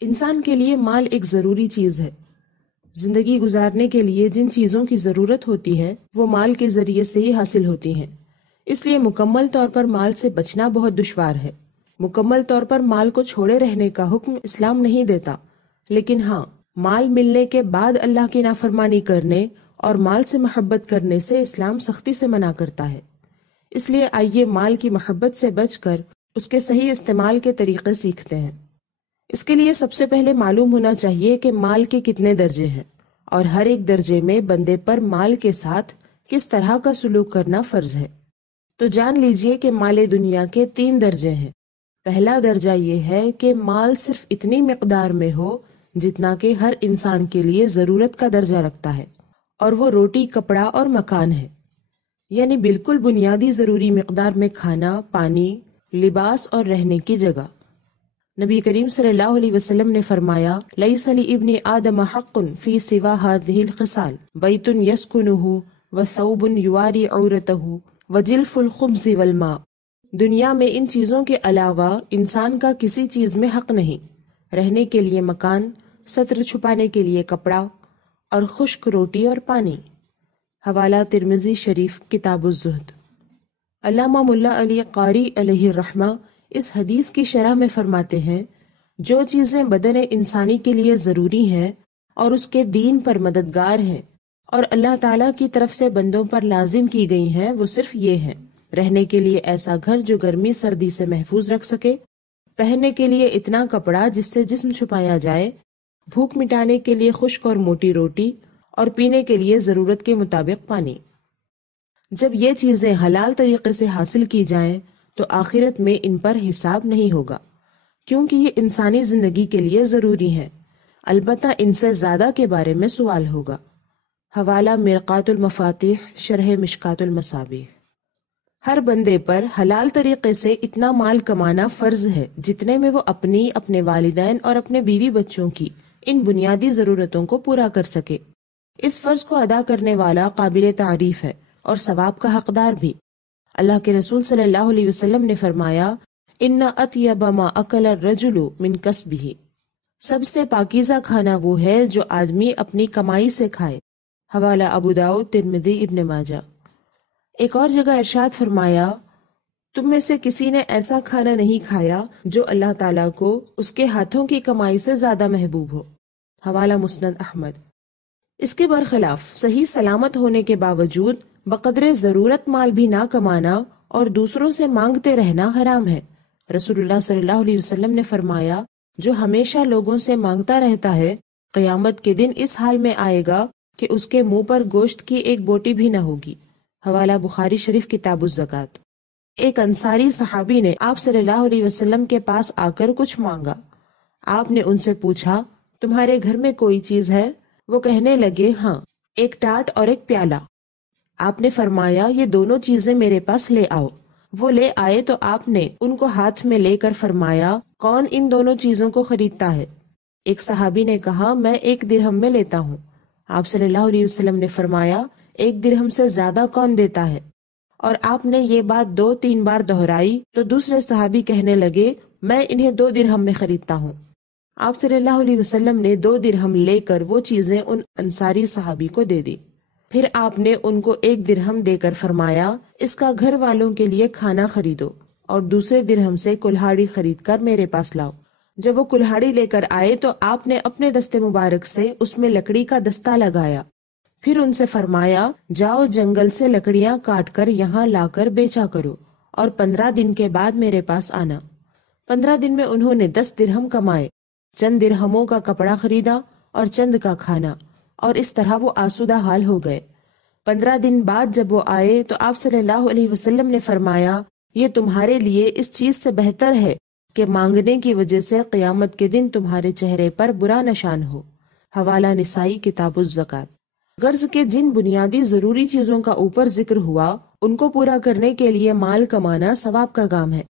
انسان کے لیے مال ایک ضروری چیز ہے۔ زندگی گزارنے کے لیے جن چیزوں کی ضرورت ہوتی ہے وہ مال کے ذریعے سے ہی حاصل ہوتی ہیں، اس لیے مکمل طور پر مال سے بچنا بہت دشوار ہے۔ مکمل طور پر مال کو چھوڑے رہنے کا حکم اسلام نہیں دیتا، لیکن ہاں، مال ملنے کے بعد اللہ کی نافرمانی کرنے اور مال سے محبت کرنے سے اسلام سختی سے منع کرتا ہے۔ اس لیے آئیے مال کی محبت سے بچ کر اس کے صحیح استعمال کے طریقے سیکھتے ہیں۔ اس کے لیے سب سے پہلے معلوم ہونا چاہیے کہ مال کے کتنے درجے ہیں اور ہر ایک درجے میں بندے پر مال کے ساتھ کس طرح کا سلوک کرنا فرض ہے۔ تو جان لیجئے کہ مال دنیا کے 3 درجے ہیں۔ پہلا درجہ یہ ہے کہ مال صرف اتنی مقدار میں ہو جتنا کہ ہر انسان کے لیے ضرورت کا درجہ رکھتا ہے، اور وہ روٹی، کپڑا اور مکان ہے، یعنی بالکل بنیادی ضروری مقدار میں کھانا، پانی، لباس اور رہنے کی جگہ۔ نبی کریم صلی اللہ علیہ وسلم نے فرمایا، لیس لابن آدم حق فی سوا هذه الخصال بیت یسکنہ وثوب یواری عورتہ وجلف الخبز والماء۔ دنیا میں ان چیزوں کے علاوہ انسان کا کسی چیز میں حق نہیں، رہنے کے لیے مکان، ستر چھپانے کے لیے کپڑا اور خشک روٹی اور پانی۔ حوالہ ترمذی شریف کتاب الزہد۔ علامہ ملا علی قاری علیہ الرحمہ اس حدیث کی شرح میں فرماتے ہیں، جو چیزیں بدن انسانی کے لیے ضروری ہیں اور اس کے دین پر مددگار ہیں اور اللہ تعالیٰ کی طرف سے بندوں پر لازم کی گئی ہیں، وہ صرف یہ ہیں: رہنے کے لیے ایسا گھر جو گرمی سردی سے محفوظ رکھ سکے، پہننے کے لیے اتنا کپڑا جس سے جسم چھپایا جائے، بھوک مٹانے کے لیے خشک اور موٹی روٹی، اور پینے کے لیے ضرورت کے مطابق پانی۔ جب یہ چیزیں حلال طریقے سے حاصل کی جائیں تو آخرت میں ان پر حساب نہیں ہوگا، کیونکہ یہ انسانی زندگی کے لیے ضروری ہیں، البتہ ان سے زیادہ کے بارے میں سوال ہوگا۔ حوالہ مرقات المفاتیح شرح مشکات المصابیح۔ ہر بندے پر حلال طریقے سے اتنا مال کمانا فرض ہے جتنے میں وہ اپنی، اپنے والدین اور اپنے بیوی بچوں کی ان بنیادی ضرورتوں کو پورا کر سکے۔ اس فرض کو ادا کرنے والا قابل تعریف ہے اور ثواب کا حقدار بھی۔ اللہ کے رسول صلی اللہ علیہ وسلم نے فرمایا، ان اطیب ما اکل الرجل من کسبہ، سب سے پاکیزہ کھانا وہ ہے جو آدمی اپنی کمائی سے کھائے۔ حوالہ ابو داؤد، ترمذی، ابن ماجہ۔ ایک اور جگہ ارشاد فرمایا، تم میں سے کسی نے ایسا کھانا نہیں کھایا جو اللہ تعالیٰ کو اس کے ہاتھوں کی کمائی سے زیادہ محبوب ہو۔ حوالہ مسند احمد۔ اس کے برخلاف صحیح سلامت ہونے کے باوجود بقدر ضرورت مال بھی نہ کمانا اور دوسروں سے مانگتے رہنا حرام ہے۔ رسول اللہ صلی اللہ علیہ وسلم نے فرمایا، جو ہمیشہ لوگوں سے مانگتا رہتا ہے قیامت کے دن اس حال میں آئے گا کہ اس کے منہ پر گوشت کی ایک بوٹی بھی نہ ہوگی۔ حوالہ بخاری شریف کتاب الزکوٰۃ۔ ایک انصاری صحابی نے آپ صلی اللہ علیہ وسلم کے پاس آ کر کچھ مانگا۔ آپ نے ان سے پوچھا، تمہارے گھر میں کوئی چیز ہے؟ وہ کہنے لگے، ہاں، ایک ٹاٹ اور ایک پیالہ۔ آپ نے فرمایا، یہ دونوں چیزیں میرے پاس لے آؤ۔ وہ لے آئے تو آپ نے ان کو ہاتھ میں لے کر فرمایا، کون ان دونوں چیزوں کو خریدتا ہے؟ ایک صحابی نے کہا، میں 1 درہم میں لیتا ہوں۔ آپ صلی اللہ علیہ وسلم نے فرمایا، 1 درہم سے زیادہ کون دیتا ہے؟ اور آپ نے یہ بات 2-3 بار دہرائی تو دوسرے صحابی کہنے لگے، میں انہیں 2 درہم میں خریدتا ہوں۔ آپ صلی اللہ علیہ وسلم نے 2 درہم لے کر وہ چیزیں ان انصاری صحابی کو دے دی۔ پھر آپ نے ان کو 1 درہم دے کر فرمایا، اس کا گھر والوں کے لیے کھانا خریدو اور دوسرے درہم سے کلہاڑی خرید کر میرے پاس لاؤ۔ جب وہ کلہاڑی لے کر آئے تو آپ نے اپنے دستے مبارک سے اس میں لکڑی کا دستہ لگایا، پھر ان سے فرمایا، جاؤ جنگل سے لکڑیاں کاٹ کر یہاں لا کر بیچا کرو اور 15 دن کے بعد میرے پاس آنا۔ 15 دن میں انہوں نے 10 درہم کمائے، چند درہموں کا کپڑا خریدا اور چند کا کھانا، اور اس طرح وہ آسودہ حال ہو گئے۔ 15 دن بعد جب وہ آئے تو آپ صلی اللہ علیہ وسلم نے فرمایا، یہ تمہارے لیے اس چیز سے بہتر ہے کہ مانگنے کی وجہ سے قیامت کے دن تمہارے چہرے پر برا نشان ہو۔ حوالہ نسائی کتاب الزکوٰۃ۔ غرض کے جن بنیادی ضروری چیزوں کا اوپر ذکر ہوا ان کو پورا کرنے کے لیے مال کمانا ثواب کا کام ہے،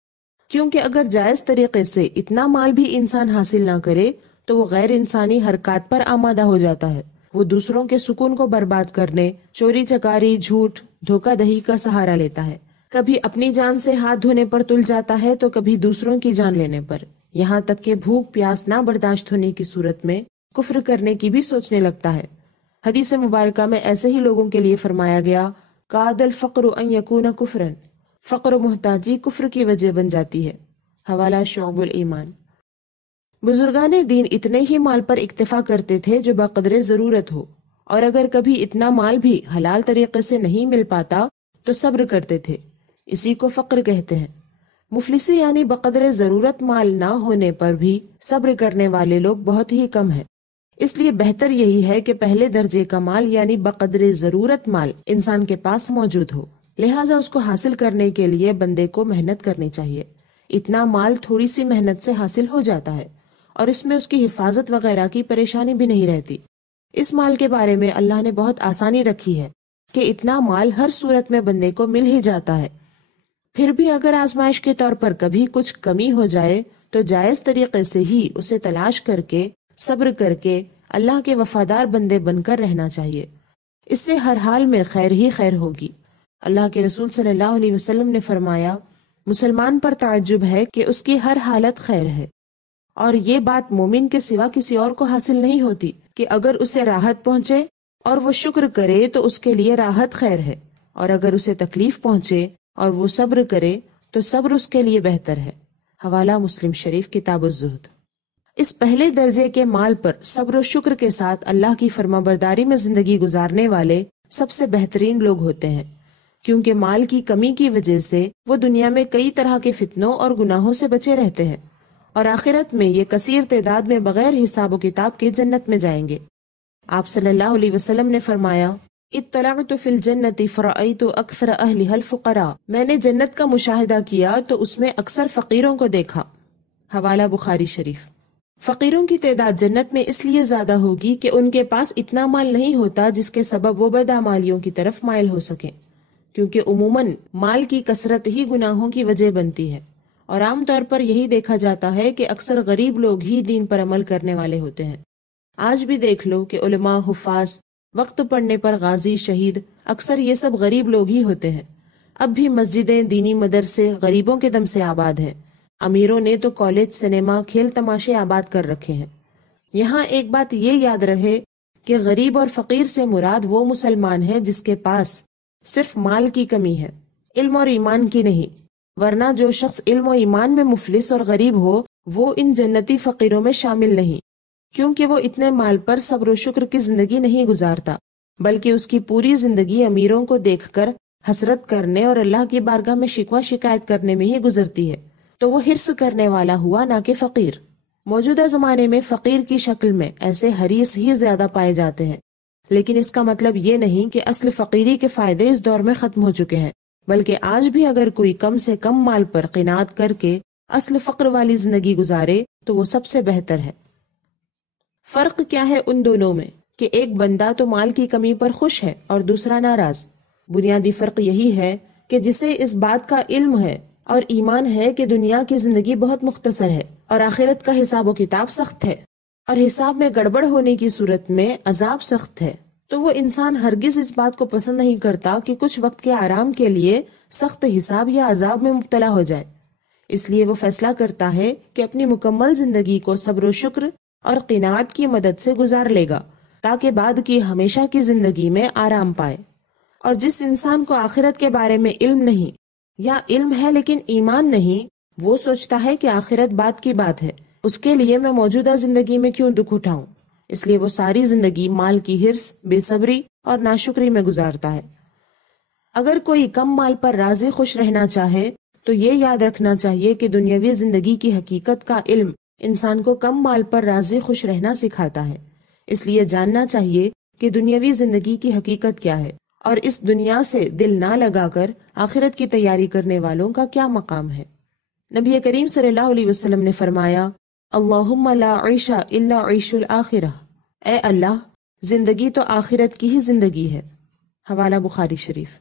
کیونکہ اگر جائز طریقے سے اتنا مال بھی انسان حاصل نہ کرے تو وہ غیر انسانی حرکات پر آمادہ ہو جاتا ہے۔ وہ دوسروں کے سکون کو برباد کرنے، چوری چکاری، جھوٹ، دھوکہ دہی کا سہارا لیتا ہے، کبھی اپنی جان سے ہاتھ دھونے پر تل جاتا ہے تو کبھی دوسروں کی جان لینے پر۔ یہاں تک کہ بھوک پیاس نہ برداشت ہونے کی صورت میں کفر کرنے کی بھی سوچنے لگتا ہے۔ حدیث مبارکہ میں ایسے ہی لوگوں کے لیے فرمایا گیا کاد الفقر ان یکون کفرا، فقر و محتاجی کفر کی وجہ بن جاتی ہے۔ حوالہ شعب الایمان۔ بزرگان دین اتنے ہی مال پر اکتفا کرتے تھے جو بقدر ضرورت ہو، اور اگر کبھی اتنا مال بھی حلال طریقے سے نہیں مل پاتا تو صبر کرتے تھے، اسی کو فقر کہتے ہیں۔ مفلسی یعنی بقدر ضرورت مال نہ ہونے پر بھی صبر کرنے والے لوگ بہت ہی کم ہیں۔ اس لیے بہتر یہی ہے کہ پہلے درجے کا مال یعنی بقدر ضرورت مال انسان کے پاس موجود ہو، لہٰذا اس کو حاصل کرنے کے لیے بندے کو محنت کرنی چاہیے۔ اتنا مال تھوڑی سی محنت سے حاصل ہو جاتا ہے، اور اس میں اس کی حفاظت وغیرہ کی پریشانی بھی نہیں رہتی۔ اس مال کے بارے میں اللہ نے بہت آسانی رکھی ہے کہ اتنا مال ہر صورت میں بندے کو مل ہی جاتا ہے۔ پھر بھی اگر آزمائش کے طور پر کبھی کچھ کمی ہو جائے تو جائز طریقے سے ہی اسے تلاش کر کے صبر کر کے اللہ کے وفادار بندے بن کر رہنا چاہیے۔ اس سے ہر حال میں خیر ہی خیر ہوگی۔ اللہ کے رسول صلی اللہ علیہ وسلم نے فرمایا، مسلمان پر تعجب ہے کہ اس کی ہر حالت خیر ہے، اور یہ بات مومن کے سوا کسی اور کو حاصل نہیں ہوتی کہ اگر اسے راحت پہنچے اور وہ شکر کرے تو اس کے لیے راحت خیر ہے، اور اگر اسے تکلیف پہنچے اور وہ صبر کرے تو صبر اس کے لیے بہتر ہے۔ حوالہ مسلم شریف کتاب الزہد۔ اس پہلے درجے کے مال پر صبر و شکر کے ساتھ اللہ کی فرما برداری میں زندگی گزارنے والے سب سے بہترین لوگ ہوتے ہیں، کیونکہ مال کی کمی کی وجہ سے وہ دنیا میں کئی طرح کے فتنوں اور گناہوں سے بچے رہتے ہیں، اور آخرت میں یہ کثیر تعداد میں بغیر حساب و کتاب کے جنت میں جائیں گے۔ آپ صلی اللہ علیہ وسلم نے فرمایا، اطلعت فی الجنت فرأیت اکثر اہلها الفقراء، میں نے جنت کا مشاہدہ کیا تو اس میں اکثر فقیروں کو دیکھا۔ حوالہ بخاری شریف۔ فقیروں کی تعداد جنت میں اس لیے زیادہ ہوگی کہ ان کے پاس اتنا مال نہیں ہوتا جس کے سبب وہ بدعمالیوں کی طرف مائل ہو سکیں، کیونکہ عموماً مال کی کثرت ہی گناہوں کی وجہ بنتی ہے، اور عام طور پر یہی دیکھا جاتا ہے کہ اکثر غریب لوگ ہی دین پر عمل کرنے والے ہوتے ہیں۔ آج بھی دیکھ لو کہ علماء، حفاظ، وقت پڑنے پر غازی، شہید، اکثر یہ سب غریب لوگ ہی ہوتے ہیں۔ اب بھی مسجدیں، دینی مدرسے غریبوں کے دم سے آباد ہیں۔ امیروں نے تو کالج، سنیما، کھیل تماشے آباد کر رکھے ہیں۔ یہاں ایک بات یہ یاد رہے کہ غریب اور فقیر سے مراد وہ مسلمان ہے جس کے پاس صرف مال کی کمی ہے، علم اور ایمان کی نہیں، ورنہ جو شخص علم و ایمان میں مفلس اور غریب ہو وہ ان جنتی فقیروں میں شامل نہیں، کیونکہ وہ اتنے مال پر صبر و شکر کی زندگی نہیں گزارتا، بلکہ اس کی پوری زندگی امیروں کو دیکھ کر حسرت کرنے اور اللہ کی بارگاہ میں شکوہ شکایت کرنے میں ہی گزرتی ہے، تو وہ حرص کرنے والا ہوا نہ کہ فقیر۔ موجودہ زمانے میں فقیر کی شکل میں ایسے حریص ہی زیادہ پائے جاتے ہیں، لیکن اس کا مطلب یہ نہیں کہ اصل فقیری کے فائدے اس دور میں ختم ہو چکے ہیں، بلکہ آج بھی اگر کوئی کم سے کم مال پر قناعت کر کے اصل فقر والی زندگی گزارے تو وہ سب سے بہتر ہے۔ فرق کیا ہے ان دونوں میں کہ ایک بندہ تو مال کی کمی پر خوش ہے اور دوسرا ناراض۔ بنیادی فرق یہی ہے کہ جسے اس بات کا علم ہے اور ایمان ہے کہ دنیا کی زندگی بہت مختصر ہے اور آخرت کا حساب و کتاب سخت ہے، اور حساب میں گڑبڑ ہونے کی صورت میں عذاب سخت ہے، تو وہ انسان ہرگز اس بات کو پسند نہیں کرتا کہ کچھ وقت کے آرام کے لیے سخت حساب یا عذاب میں مبتلا ہو جائے۔ اس لیے وہ فیصلہ کرتا ہے کہ اپنی مکمل زندگی کو صبر و شکر اور قناعت کی مدد سے گزار لے گا تاکہ بعد کی ہمیشہ کی زندگی میں آرام پائے۔ اور جس انسان کو آخرت کے بارے میں علم نہیں، یا علم ہے لیکن ایمان نہیں، وہ سوچتا ہے کہ آخرت بعد کی بات ہے، اس کے لیے میں موجودہ زندگی میں کیوں دکھ اٹھاؤں، اس لیے وہ ساری زندگی مال کی حرص، بے صبری اور ناشکری میں گزارتا ہے۔ اگر کوئی کم مال پر راضی خوش رہنا چاہے تو یہ یاد رکھنا چاہیے کہ دنیاوی زندگی کی حقیقت کا علم انسان کو کم مال پر راضی خوش رہنا سکھاتا ہے۔ اس لیے جاننا چاہیے کہ دنیاوی زندگی کی حقیقت کیا ہے، اور اس دنیا سے دل نہ لگا کر آخرت کی تیاری کرنے والوں کا کیا مقام ہے۔ نبی کریم صلی اللہ علیہ وسلم نے فرمایا، اللہم لا عیش الا عیش الآخرہ، اے اللہ، زندگی تو آخرت کی ہی زندگی ہے۔ حوالہ بخاری شریف۔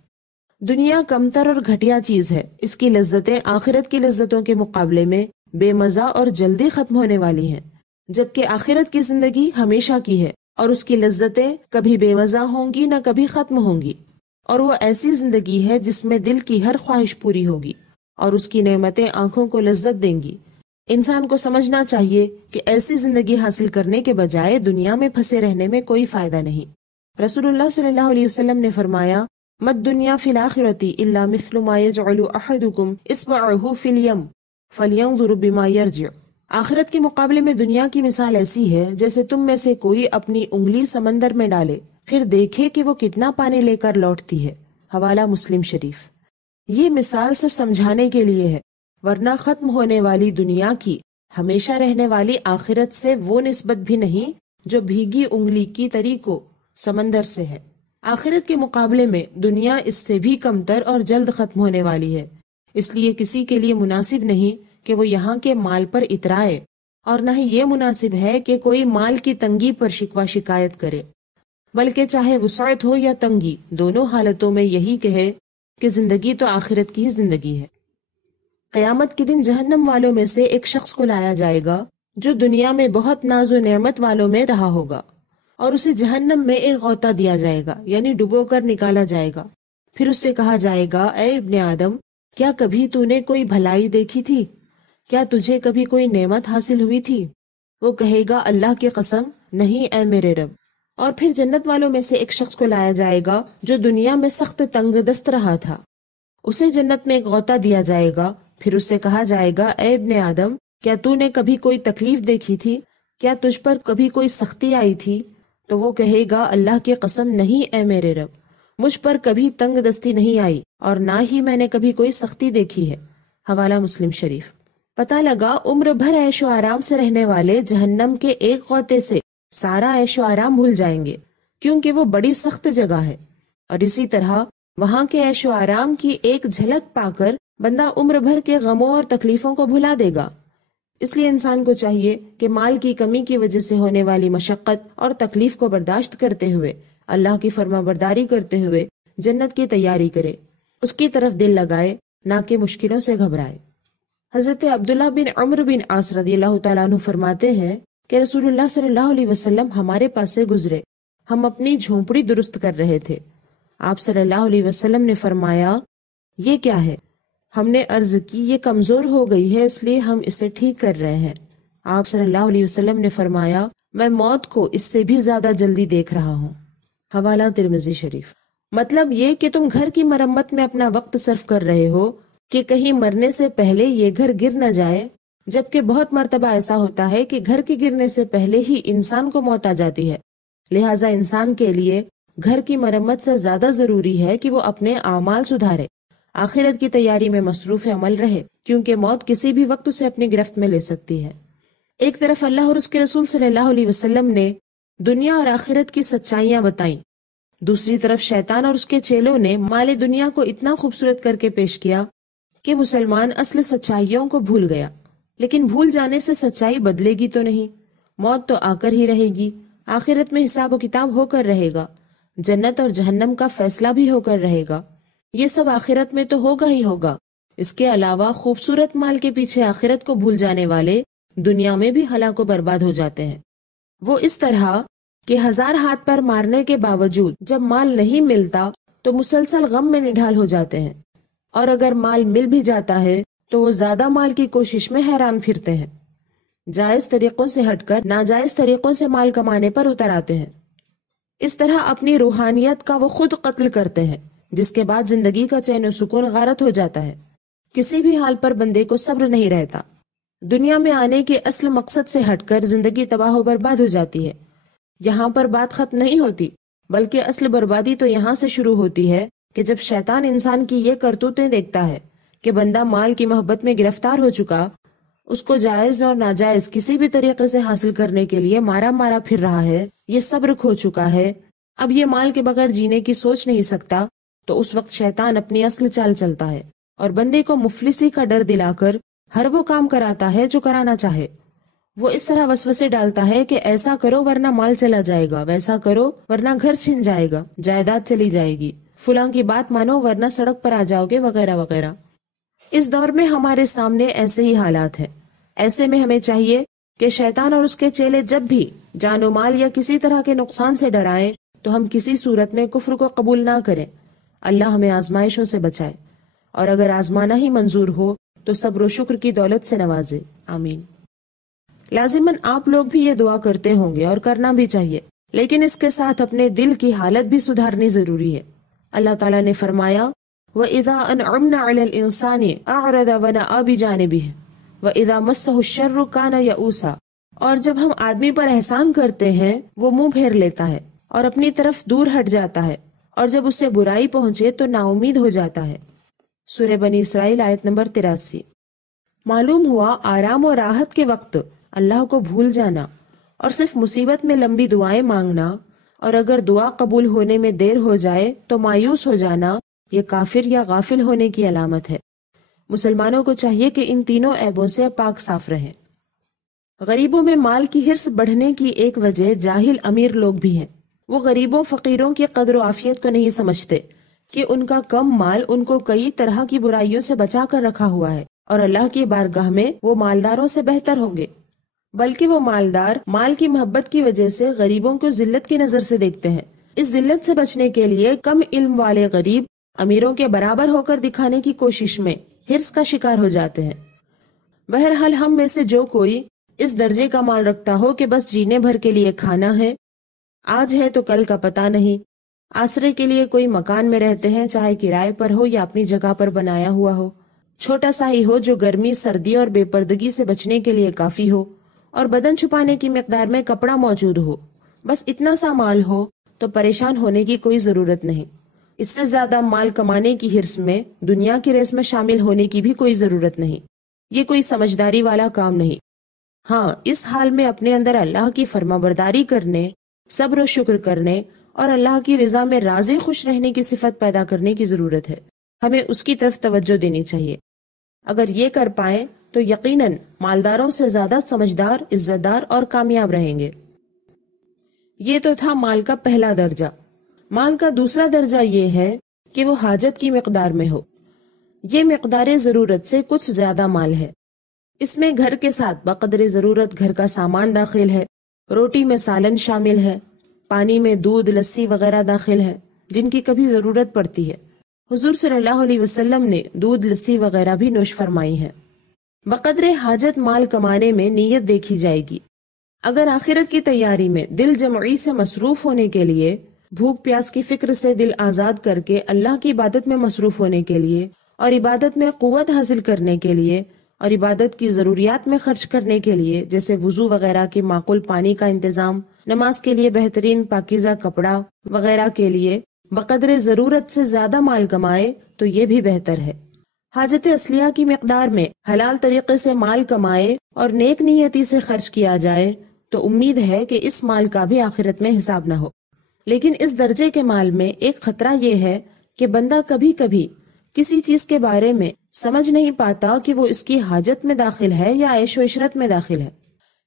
دنیا کمتر اور گھٹیا چیز ہے، اس کی لذتیں آخرت کی لذتوں کے مقابلے میں بے مزہ اور جلدی ختم ہونے والی ہیں، جبکہ آخرت کی زندگی ہمیشہ کی ہے اور اس کی لذتیں کبھی بے مزہ ہوں گی نہ کبھی ختم ہوں گی، اور وہ ایسی زندگی ہے جس میں دل کی ہر خواہش پوری ہوگی اور اس کی نعمتیں آنکھوں کو لذت دیں گی۔ انسان کو سمجھنا چاہیے کہ ایسی زندگی حاصل کرنے کے بجائے دنیا میں پھنسے رہنے میں کوئی فائدہ نہیں۔ رسول اللہ صلی اللہ علیہ وسلم نے فرمایا، مَا الدُّنْيَا فِي الْآخِرَةِ إِلَّا مِثْلُ مَا يَجْعَلُ أَحَدُكُمْ إِصْبَعَهُ فِي الْيَمِّ فَلْيَنْظُرْ بِمَا يَرْجِعُ۔ آخرت کے مقابلے میں دنیا کی مثال ایسی ہے جیسے تم میں سے کوئی اپنی انگلی سمندر میں ڈالے، پھر دیکھے کہ وہ کتنا پانی لے کر لوٹتی ہے۔ حوالہ مسلم شریف۔ یہ مثال صرف سمجھانے کے لیے ہے، ورنہ ختم ہونے والی دنیا کی ہمیشہ رہنے والی آخرت سے وہ نسبت بھی نہیں جو بھیگی انگلی کی تری کو سمندر سے ہے۔ آخرت کے مقابلے میں دنیا اس سے بھی کمتر اور جلد ختم ہونے والی ہے، اس لیے کسی کے لیے مناسب نہیں کہ وہ یہاں کے مال پر اترائے، اور نہ ہی یہ مناسب ہے کہ کوئی مال کی تنگی پر شکوہ شکایت کرے، بلکہ چاہے وسعت ہو یا تنگی، دونوں حالتوں میں یہی کہے کہ زندگی تو آخرت کی ہی زندگی ہے۔ قیامت کے دن جہنم والوں میں سے ایک شخص کو لایا جائے گا جو دنیا میں بہت ناز و نعمت والوں میں رہا ہوگا، اور اسے جہنم میں ایک غوطہ دیا جائے گا، یعنی ڈبو کر نکالا جائے گا۔ پھر اس سے کہا جائے گا، اے ابن آدم، کیا کبھی تو نے کوئی بھلائی دیکھی تھی؟ کیا تجھے کبھی کوئی نعمت حاصل ہوئی تھی؟ وہ کہے گا، اللہ کی قسم نہیں اے میرے رب۔ اور پھر جنت والوں میں سے ایک شخص کو لایا جائے گا جو دنیا میں سخت تنگ دست رہا تھا، اسے جنت میں ایک غوطہ دیا جائے گا۔ پھر اس سے کہا جائے گا، اے ابن آدم، کیا تو نے کبھی کوئی تکلیف دیکھی تھی؟ کیا تجھ پر کبھی کوئی سختی آئی تھی؟ تو وہ کہے گا، اللہ کی قسم نہیں اے میرے رب، مجھ پر کبھی تنگ دستی نہیں آئی اور نہ ہی میں نے کبھی کوئی سختی دیکھی ہے۔ حوالہ مسلم شریف۔ پتہ لگا عمر بھر عیش و آرام سے رہنے والے جہنم کے ایک غوطے سے سارا عیش و آرام بھول جائیں گے، کیونکہ وہ بڑی سخت جگہ ہے، اور اسی طرح وہاں کے عیش و آرام کی ایک جھلک پا کر بندہ عمر بھر کے غموں اور تکلیفوں کو بھلا دے گا۔ اس لیے انسان کو چاہیے کہ مال کی کمی کی وجہ سے ہونے والی مشقت اور تکلیف کو برداشت کرتے ہوئے، اللہ کی فرما برداری کرتے ہوئے جنت کی تیاری کرے، اس کی طرف دل لگائے، نہ کہ مشکلوں سے گھبرائے۔ حضرت عبداللہ بن عمرو بن عاص رضی اللہ تعالیٰ عنہ فرماتے ہیں کہ رسول اللہ صلی اللہ علیہ وسلم ہمارے پاس سے گزرے، ہم اپنی جھونپڑی درست کر رہے تھے۔ آپ صلی اللہ علیہ وسلم نے فرمایا، یہ کیا ہے؟ ہم نے عرض کی، یہ کمزور ہو گئی ہے، اس لیے ہم اسے ٹھیک کر رہے ہیں۔ آپ صلی اللہ علیہ وسلم نے فرمایا، میں موت کو اس سے بھی زیادہ جلدی دیکھ رہا ہوں۔ حوالہ ترمذی شریف۔ مطلب یہ کہ تم گھر کی مرمت میں اپنا وقت صرف کر رہے ہو کہ کہیں مرنے سے پہلے یہ گھر گر نہ جائے، جبکہ بہت مرتبہ ایسا ہوتا ہے کہ گھر کے گرنے سے پہلے ہی انسان کو موت آ جاتی ہے۔ لہٰذا انسان کے لیے گھر کی مرمت سے زیادہ ضروری ہے کہ وہ اپنے اعمال سدھارے، آخرت کی تیاری میں مصروف عمل رہے، کیونکہ موت کسی بھی وقت اسے اپنی گرفت میں لے سکتی ہے۔ ایک طرف اللہ اور اس کے رسول صلی اللہ علیہ وسلم نے دنیا اور آخرت کی سچائیاں بتائیں، دوسری طرف شیطان اور اس کے چیلوں نے مال دنیا کو اتنا خوبصورت کر کے پیش کیا کہ مسلمان اصل سچائیوں کو بھول گیا۔ لیکن بھول جانے سے سچائی بدلے گی تو نہیں، موت تو آ کر ہی رہے گی، آخرت میں حساب و کتاب ہو کر رہے گا، جنت اور جہنم کا فیصلہ بھی ہو کر رہے گا، یہ سب آخرت میں تو ہوگا ہی ہوگا۔ اس کے علاوہ خوبصورت مال کے پیچھے آخرت کو بھول جانے والے دنیا میں بھی ہلاک و برباد ہو جاتے ہیں۔ وہ اس طرح کہ 1000 ہاتھ پر مارنے کے باوجود جب مال نہیں ملتا تو مسلسل غم میں نڈھال ہو جاتے ہیں، اور اگر مال مل بھی جاتا ہے تو وہ زیادہ مال کی کوشش میں حیران پھرتے ہیں، جائز طریقوں سے ہٹ کر ناجائز طریقوں سے مال کمانے پر اتر آتے ہیں۔ اس طرح اپنی روحانیت کا وہ خود قتل کرتے ہیں، جس کے بعد زندگی کا چین و سکون غارت ہو جاتا ہے۔ کسی بھی حال پر بندے کو صبر نہیں رہتا، دنیا میں آنے کے اصل مقصد سے ہٹ کر زندگی تباہ و برباد ہو جاتی ہے۔ یہاں پر بات ختم نہیں ہوتی، بلکہ اصل بربادی تو یہاں سے شروع ہوتی ہے کہ جب شیطان انسان کی یہ کرتوتیں دیکھتا ہے کہ بندہ مال کی محبت میں گرفتار ہو چکا، اس کو جائز اور ناجائز کسی بھی طریقے سے حاصل کرنے کے لیے مارا مارا پھر رہا ہے، یہ صبر کھو چکا ہے، اب یہ مال کے بغیر جینے کی سوچ نہیں سکتا، تو اس وقت شیطان اپنی اصل چال چلتا ہے اور بندے کو مفلسی کا ڈر دلا کر ہر وہ کام کراتا ہے جو کرانا چاہے۔ وہ اس طرح وسوسے ڈالتا ہے کہ ایسا کرو ورنہ مال چلا جائے گا، ویسا کرو ورنہ گھر چھن جائے گا، جائیداد چلی جائے گی، فلاں کی بات مانو ورنہ سڑک پر آ جاؤ گے، وغیرہ وغیرہ۔ اس دور میں ہمارے سامنے ایسے ہی حالات ہیں۔ ایسے میں ہمیں چاہیے کہ شیطان اور اس کے چیلے جب بھی جان و مال یا کسی طرح کے نقصان سے ڈرائیں تو ہم کسی صورت میں کفر کو قبول نہ کریں۔ اللہ ہمیں آزمائشوں سے بچائے، اور اگر آزمانا ہی منظور ہو تو صبر و شکر کی دولت سے نوازے، آمین۔ لازماً آپ لوگ بھی یہ دعا کرتے ہوں گے اور کرنا بھی چاہیے، لیکن اس کے ساتھ اپنے دل کی حالت بھی سدھارنی ضروری ہے۔ اللہ تعالیٰ نے فرمایا وَإِذَا أَنْعَمْنَا عَلَى الْإِنسَانِ أَعْرَضَ وَنَأَىٰ بِجَانِبِهِ وَإِذَا مَسَّهُ الشَّرُّ كَانَ يَئُوسًا، اور جب ہم آدمی پر احسان کرتے ہیں وہ منہ پھیر لیتا ہے اور اپنی طرف دور ہٹ جاتا ہے، اور جب اسے برائی پہنچے تو نا امید ہو جاتا ہے۔ سورہ بنی اسرائیل آیت نمبر 83۔ معلوم ہوا آرام اور راحت کے وقت اللہ کو بھول جانا اور صرف مصیبت میں لمبی دعائیں مانگنا، اور اگر دعا قبول ہونے میں دیر ہو جائے تو مایوس ہو جانا، یہ کافر یا غافل ہونے کی علامت ہے۔ مسلمانوں کو چاہیے کہ ان تینوں عیبوں سے پاک صاف رہیں۔ غریبوں میں مال کی حرص بڑھنے کی ایک وجہ جاہل امیر لوگ بھی ہیں۔ وہ غریبوں فقیروں کی قدر و عافیت کو نہیں سمجھتے کہ ان کا کم مال ان کو کئی طرح کی برائیوں سے بچا کر رکھا ہوا ہے، اور اللہ کی بارگاہ میں وہ مالداروں سے بہتر ہوں گے، بلکہ وہ مالدار مال کی محبت کی وجہ سے غریبوں کو ذلت کی نظر سے دیکھتے ہیں۔ اس ذلت سے بچنے کے لیے کم علم والے غریب امیروں کے برابر ہو کر دکھانے کی کوشش میں حرص کا شکار ہو جاتے ہیں۔ بہرحال ہم میں سے جو کوئی اس درجے کا مال رکھتا ہو کہ بس جینے بھر کے لیے کھانا ہے، آج ہے تو کل کا پتہ نہیں، آسرے کے لیے کوئی مکان میں رہتے ہیں، چاہے کرائے پر ہو یا اپنی جگہ پر بنایا ہوا ہو، چھوٹا سا ہی ہو جو گرمی سردی اور بے پردگی سے بچنے کے لیے کافی ہو، اور بدن چھپانے کی مقدار میں کپڑا موجود ہو، بس اتنا سا مال ہو تو پریشان ہونے کی کوئی ضرورت نہیں۔ اس سے زیادہ مال کمانے کی حرص میں دنیا کی ریس میں شامل ہونے کی بھی کوئی ضرورت نہیں۔ یہ کوئی سمجھداری والا کام نہیں۔ ہاں، اس حال میں اپنے اندر اللہ کی فرما برداری کرنے، صبر و شکر کرنے اور اللہ کی رضا میں راضی خوش رہنے کی صفت پیدا کرنے کی ضرورت ہے۔ ہمیں اس کی طرف توجہ دینی چاہیے۔ اگر یہ کر پائیں تو یقیناً مالداروں سے زیادہ سمجھدار، عزت دار اور کامیاب رہیں گے۔ یہ تو تھا مال کا پہلا درجہ۔ مال کا دوسرا درجہ یہ ہے کہ وہ حاجت کی مقدار میں ہو۔ یہ مقدار ضرورت سے کچھ زیادہ مال ہے۔ اس میں گھر کے ساتھ بقدر ضرورت گھر کا سامان داخل ہے، روٹی میں سالن شامل ہے، پانی میں دودھ، لسی وغیرہ داخل ہے جن کی کبھی ضرورت پڑتی ہے۔ حضور صلی اللہ علیہ وسلم نے دودھ، لسی وغیرہ بھی نوش فرمائی ہے۔ بقدر حاجت مال کمانے میں نیت دیکھی جائے گی۔ اگر آخرت کی تیاری میں دل جمعی سے مصروف ہونے کے لیے، بھوک پیاس کی فکر سے دل آزاد کر کے اللہ کی عبادت میں مصروف ہونے کے لیے، اور عبادت میں قوت حاصل کرنے کے لیے، اور عبادت کی ضروریات میں خرچ کرنے کے لیے، جیسے وضو وغیرہ کے معقول پانی کا انتظام، نماز کے لیے بہترین پاکیزہ کپڑا وغیرہ کے لیے بقدر ضرورت سے زیادہ مال کمائے تو یہ بھی بہتر ہے۔ حاجت اصلیہ کی مقدار میں حلال طریقے سے مال کمائے اور نیک نیتی سے خرچ کیا جائے تو امید ہے کہ اس مال کا بھی آخرت میں حساب نہ ہو۔ لیکن اس درجے کے مال میں ایک خطرہ یہ ہے کہ بندہ کبھی کبھی کسی چیز کے بارے میں سمجھ نہیں پاتا کہ وہ اس کی حاجت میں داخل ہے یا عیش و عشرت میں داخل ہے،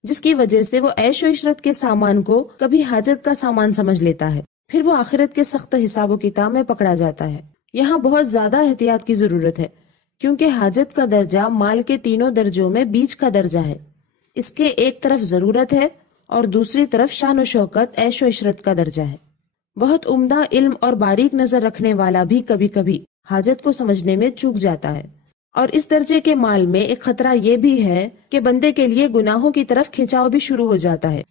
جس کی وجہ سے وہ عیش و عشرت کے سامان کو کبھی حاجت کا سامان سمجھ لیتا ہے، پھر وہ آخرت کے سخت حساب و کتاب میں پکڑا جاتا ہے۔ یہاں بہت زیادہ احتیاط کی ضرورت ہے، کیونکہ حاجت کا درجہ مال کے تینوں درجوں میں بیچ کا درجہ ہے۔ اس کے ایک طرف ضرورت ہے اور دوسری طرف شان و شوکت، عیش و عشرت کا درجہ ہے۔ بہت عمدہ علم اور باریک نظر رکھنے والا بھی کبھی کبھی حاجت کو سمجھنے میں چوک جاتا ہے۔ اور اس درجے کے مال میں ایک خطرہ یہ بھی ہے کہ بندے کے لیے گناہوں کی طرف کھینچاؤ بھی شروع ہو جاتا ہے۔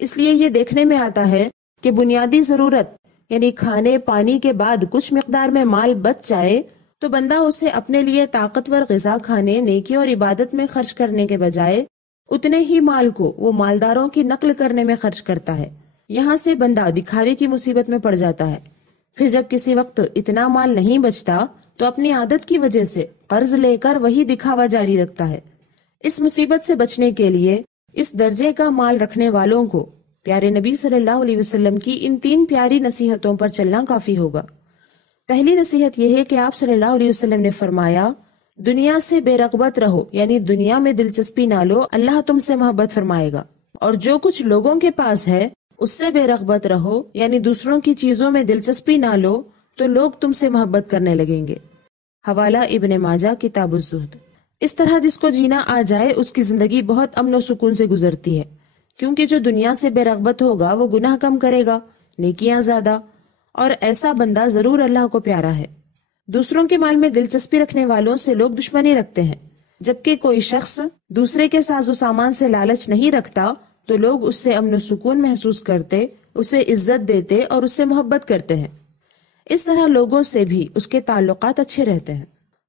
اس لیے یہ دیکھنے میں آتا ہے کہ بنیادی ضرورت یعنی کھانے پانی کے بعد کچھ مقدار میں مال بچ جائے تو بندہ اسے اپنے لیے طاقتور غذا کھانے، نیکی اور عبادت میں خرچ کرنے کے بجائے اتنے ہی مال کو وہ مالداروں کی نقل کرنے میں خرچ کرتا ہے۔ یہاں سے بندہ دکھاوے کی مصیبت میں پڑ جاتا ہے۔ پھر جب کسی وقت اتنا مال نہیں بچتا تو اپنی عادت کی وجہ سے قرض لے کر وہی دکھاوا جاری رکھتا ہے۔ اس مصیبت سے بچنے کے لیے اس درجے کا مال رکھنے والوں کو پیارے نبی صلی اللہ علیہ وسلم کی ان 3 پیاری نصیحتوں پر چلنا کافی ہوگا۔ پہلی نصیحت یہ ہے کہ آپ صلی اللہ علیہ وسلم نے فرمایا، دنیا سے بے رغبت رہو، یعنی دنیا میں دلچسپی نہ لو، اللہ تم سے محبت فرمائے گا، اور جو کچھ لوگوں کے پاس ہے اس سے بے رغبت رہو، یعنی دوسروں کی چیزوں میں دلچسپی نہ لو تو لوگ تم سے محبت کرنے لگیں گے۔ حوالہ ابن ماجہ کتاب الزہد۔ اس طرح جس کو جینا آ جائے اس کی زندگی بہت امن و سکون سے گزرتی ہے، کیونکہ جو دنیا سے بے رغبت ہوگا وہ گناہ کم کرے گا، نیکیاں زیادہ، اور ایسا بندہ ضرور اللہ کو پیارا ہے۔ دوسروں کے مال میں دلچسپی رکھنے والوں سے لوگ دشمنی رکھتے ہیں، جبکہ کوئی شخص دوسرے کے ساز و سامان سے لالچ نہیں رکھتا تو لوگ اس سے امن و سکون محسوس کرتے، اسے عزت دیتے اور اس سے محبت کرتے ہیں۔ اس طرح لوگوں سے بھی اس کے تعلقات اچھے رہتے ہیں۔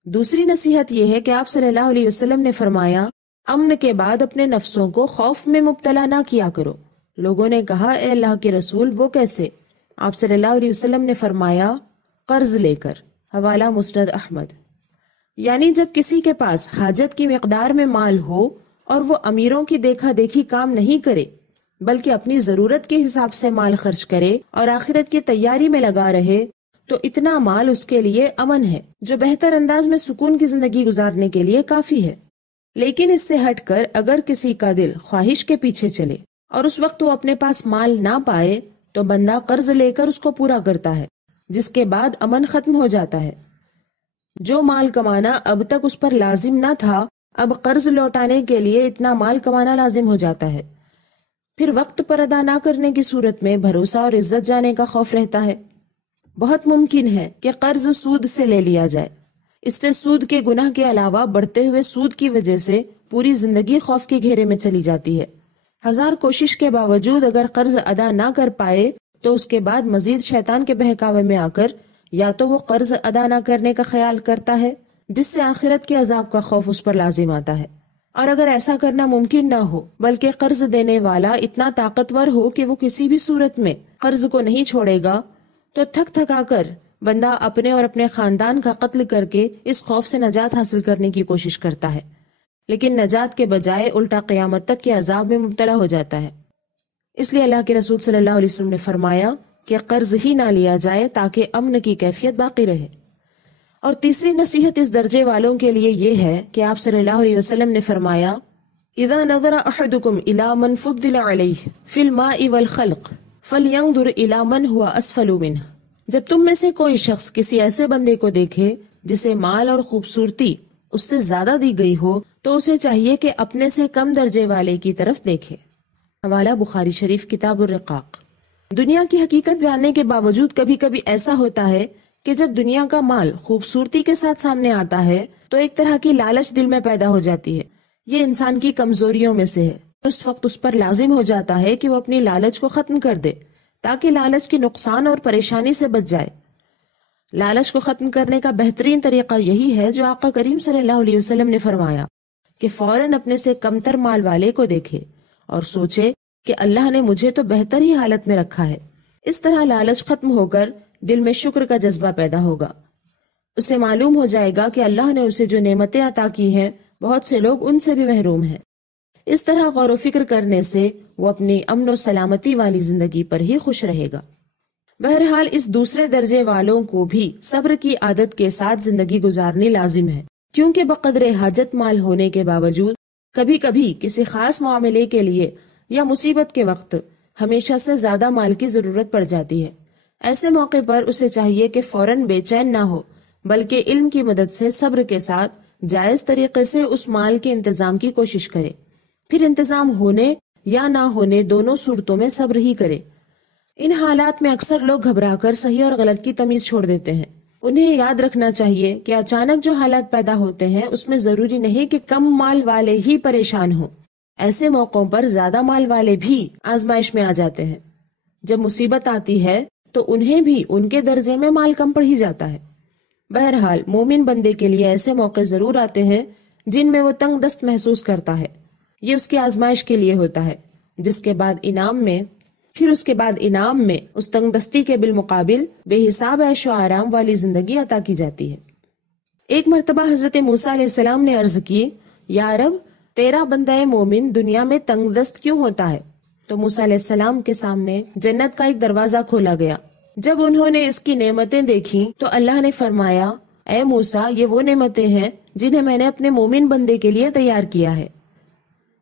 دوسری نصیحت یہ ہے کہ آپ صلی اللہ علیہ وسلم نے فرمایا، امن کے بعد اپنے نفسوں کو خوف میں مبتلا نہ کیا کرو۔ لوگوں نے کہا، اے اللہ کے رسول، وہ کیسے؟ آپ صلی اللہ علیہ وسلم نے فرمایا، قرض لے کر۔ حوالہ مسند احمد۔ یعنی جب کسی کے پاس حاجت کی مقدار میں مال ہو اور وہ امیروں کی دیکھا دیکھی کام نہیں کرے بلکہ اپنی ضرورت کے حساب سے مال خرچ کرے اور آخرت کی تیاری میں لگا رہے تو اتنا مال اس کے لیے امن ہے جو بہتر انداز میں سکون کی زندگی گزارنے کے لیے کافی ہے۔ لیکن اس سے ہٹ کر اگر کسی کا دل خواہش کے پیچھے چلے اور اس وقت وہ اپنے پاس مال نہ پائے تو بندہ قرض لے کر اس کو پورا کرتا ہے، جس کے بعد امن ختم ہو جاتا ہے۔ جو مال کمانا اب تک اس پر لازم نہ تھا، اب قرض لوٹانے کے لیے اتنا مال کمانا لازم ہو جاتا ہے۔ پھر وقت پر ادا نہ کرنے کی صورت میں بھروسہ اور عزت جانے کا خوف رہتا ہے۔ بہت ممکن ہے کہ قرض سود سے لے لیا جائے، اس سے سود کے گناہ کے علاوہ بڑھتے ہوئے سود کی وجہ سے پوری زندگی خوف کے گھیرے میں چلی جاتی ہے۔ ہزار کوشش کے باوجود اگر قرض ادا نہ کر پائے تو اس کے بعد مزید شیطان کے بہکاوے میں آ کر یا تو وہ قرض ادا نہ کرنے کا خیال کرتا ہے جس سے آخرت کے عذاب کا خوف اس پر لازم آتا ہے، اور اگر ایسا کرنا ممکن نہ ہو بلکہ قرض دینے والا اتنا طاقتور ہو کہ وہ کسی بھی صورت میں قرض کو نہیں چھوڑے گا تو تھک تھکا کر بندہ اپنے اور اپنے خاندان کا قتل کر کے اس خوف سے نجات حاصل کرنے کی کوشش کرتا ہے، لیکن نجات کے بجائے الٹا قیامت تک کے عذاب میں مبتلا ہو جاتا ہے۔ اس لیے اللہ کے رسول صلی اللہ علیہ وسلم نے فرمایا کہ قرض ہی نہ لیا جائے تاکہ امن کی کیفیت باقی رہے۔ اور تیسری نصیحت اس درجے والوں کے لیے یہ ہے کہ آپ صلی اللہ علیہ وسلم نے فرمایا، اذا نظر احدکم الی من فضل علیہ فی الماء والخلق فلینظر الی من هو اسفل منہ۔ جب تم میں سے کوئی شخص کسی ایسے بندے کو دیکھے جسے مال اور خوبصورتی اس سے زیادہ دی گئی ہو تو اسے چاہیے کہ اپنے سے کم درجے والے کی طرف دیکھے۔ حوالہ بخاری شریف کتاب الرقاق۔ دنیا کی حقیقت جاننے کے باوجود کبھی کبھی ایسا ہوتا ہے کہ جب دنیا کا مال خوبصورتی کے ساتھ سامنے آتا ہے تو ایک طرح کی لالچ دل میں پیدا ہو جاتی ہے۔ یہ انسان کی کمزوریوں میں سے ہے۔ اس وقت اس پر لازم ہو جاتا ہے کہ وہ اپنی لالچ کو ختم کر دے تاکہ لالچ کی نقصان اور پریشانی سے بچ جائے۔ لالچ کو ختم کرنے کا بہترین طریقہ یہی ہے جو آقا کریم صلی اللہ علیہ وسلم نے فرمایا کہ فوراً اپنے سے کمتر مال والے کو دیکھے اور سوچے کہ اللہ نے مجھے تو بہتر ہی حالت میں رکھا ہے۔ اس طرح لالچ ختم ہو کر دل میں شکر کا جذبہ پیدا ہوگا۔ اسے معلوم ہو جائے گا کہ اللہ نے اسے جو نعمتیں عطا کی ہیں بہت سے لوگ ان سے بھی محروم ہیں۔ اس طرح غور و فکر کرنے سے وہ اپنی امن و سلامتی والی زندگی پر ہی خوش رہے گا۔ بہرحال اس دوسرے درجے والوں کو بھی صبر کی عادت کے ساتھ زندگی گزارنی لازم ہے، کیونکہ بقدر حاجت مال ہونے کے باوجود کبھی کبھی کسی خاص معاملے کے لیے یا مصیبت کے وقت ہمیشہ سے زیادہ مال کی ضرورت پڑ جاتی ہے۔ ایسے موقع پر اسے چاہیے کہ فوراً بے چین نہ ہو بلکہ علم کی مدد سے صبر کے ساتھ جائز طریقے سے اس مال کے انتظام کی کوشش کرے، پھر انتظام ہونے یا نہ ہونے دونوں صورتوں میں صبر ہی کرے۔ ان حالات میں اکثر لوگ گھبرا کر صحیح اور غلط کی تمیز چھوڑ دیتے ہیں۔ انہیں یاد رکھنا چاہیے کہ اچانک جو حالات پیدا ہوتے ہیں اس میں ضروری نہیں کہ کم مال والے ہی پریشان ہوں، ایسے موقعوں پر زیادہ مال والے بھی آزمائش میں آ جاتے ہیں۔ جب مصیبت آتی ہے تو انہیں بھی ان کے درجے میں مال کم پڑ ہی جاتا ہے۔ بہرحال مومن بندے کے لیے ایسے موقع ضرور آتے ہیں جن میں وہ تنگ دست محسوس کرتا ہے، یہ اس کی آزمائش کے لیے ہوتا ہے، جس کے بعد انعام میں اس تنگ دستی کے بالمقابل بے حساب عیش و آرام والی زندگی عطا کی جاتی ہے۔ ایک مرتبہ حضرت موسیٰ علیہ السلام نے عرض کی، یا رب، تیرا بندہ مومن دنیا میں تنگ دست کیوں ہوتا ہے؟ تو موسیٰ علیہ السلام کے سامنے جنت کا ایک دروازہ کھولا گیا۔ جب انہوں نے اس کی نعمتیں دیکھی تو اللہ نے فرمایا، اے موسیٰ، یہ وہ نعمتیں ہیں جنہیں میں نے اپنے مومن بندے کے لیے تیار کیا ہے۔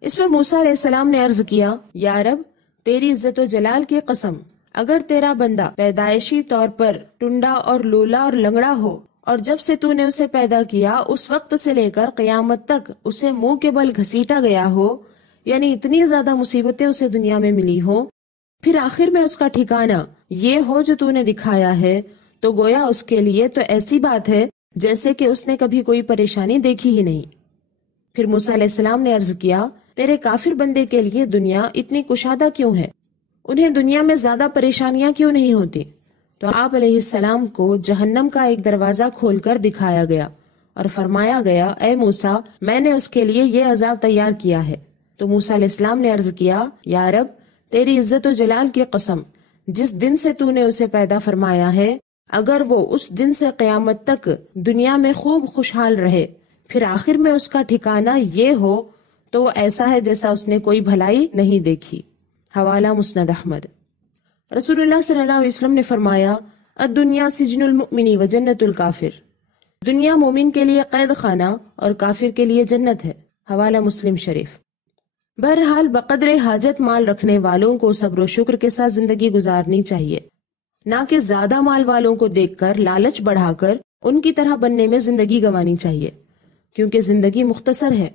اس پر موسیٰ علیہ السلام نے عرض کیا، یا رب، تیری عزت و جلال کی قسم، اگر تیرا بندہ پیدائشی طور پر ٹنڈا اور لولا اور لنگڑا ہو اور جب سے تو نے اسے پیدا کیا اس وقت سے لے کر قیامت تک اسے منہ کے بل گھسیٹا گیا ہو، یعنی اتنی زیادہ مصیبتیں اسے دنیا میں ملی ہوں، پھر آخر میں اس کا ٹھکانہ یہ ہو جو تو نے دکھایا ہے، تو گویا اس کے لیے تو ایسی بات ہے جیسے کہ اس نے کبھی کوئی پریشانی دیکھی ہی نہیں۔ پھر موسیٰ علیہ السلام نے عرض کیا تیرے کافر بندے کے لیے دنیا اتنی کشادہ کیوں ہے؟ انہیں دنیا میں زیادہ پریشانیاں کیوں نہیں ہوتی؟ تو آپ علیہ السلام کو جہنم کا ایک دروازہ کھول کر دکھایا گیا اور فرمایا گیا اے موسیٰ میں نے اس کے لیے یہ عذاب تیار کیا ہے۔ تو موسیٰ علیہ السلام نے عرض کیا یا رب تیری عزت و جلال کی قسم، جس دن سے تو نے اسے پیدا فرمایا ہے اگر وہ اس دن سے قیامت تک دنیا میں خوب خوشحال رہے پھر آخر میں اس کا ٹھکانہ یہ ہو تو وہ ایسا ہے جیسا اس نے کوئی بھلائی نہیں دیکھی۔ حوالہ مسند احمد۔ رسول اللہ صلی اللہ علیہ وسلم نے فرمایا الدنیا سجن المؤمن و جنت الکافر، دنیا مومن کے لیے قید خانہ اور کافر کے لیے جنت ہے۔ حوالہ مسلم شریف۔ بہرحال بقدر حاجت مال رکھنے والوں کو صبر و شکر کے ساتھ زندگی گزارنی چاہیے، نہ کہ زیادہ مال والوں کو دیکھ کر لالچ بڑھا کر ان کی طرح بننے میں زندگی گنوانی چاہیے، کیونکہ زندگی مختصر ہے۔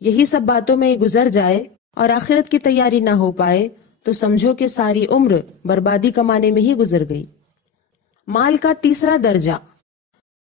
یہی سب باتوں میں گزر جائے اور آخرت کی تیاری نہ ہو پائے تو سمجھو کہ ساری عمر بربادی کمانے میں ہی گزر گئی۔ مال کا تیسرا درجہ